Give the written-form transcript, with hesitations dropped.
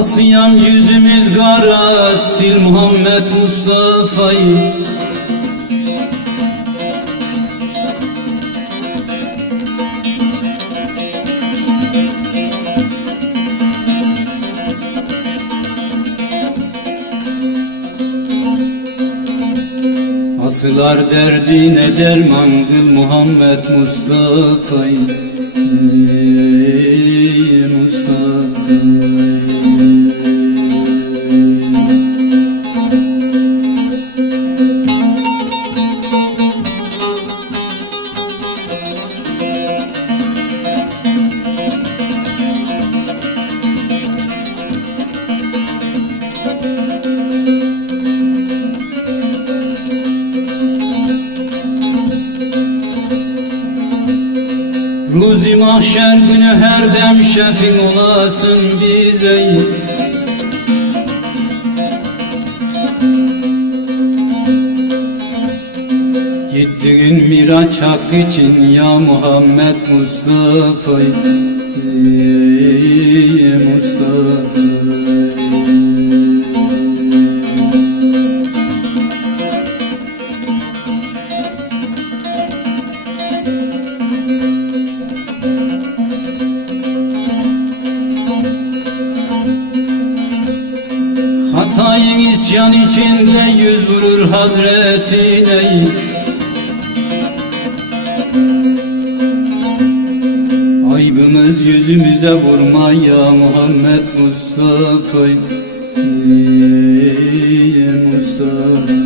Asıyan yüzümüz kara, sil Muhammed Mustafa'yı. Asılar derdine derman kıl Muhammed Mustafa'yı. Mustafa. Ruzi mahşer günü her dem şefin olasın bize. Gittiğin miraç hak için ya Muhammed Mustafa. Mustafa. Hatayın isyan içinde yüz vurur Hazretine. Aybımız yüzümüze vurma ya Muhammed Mustafa. Mustafa.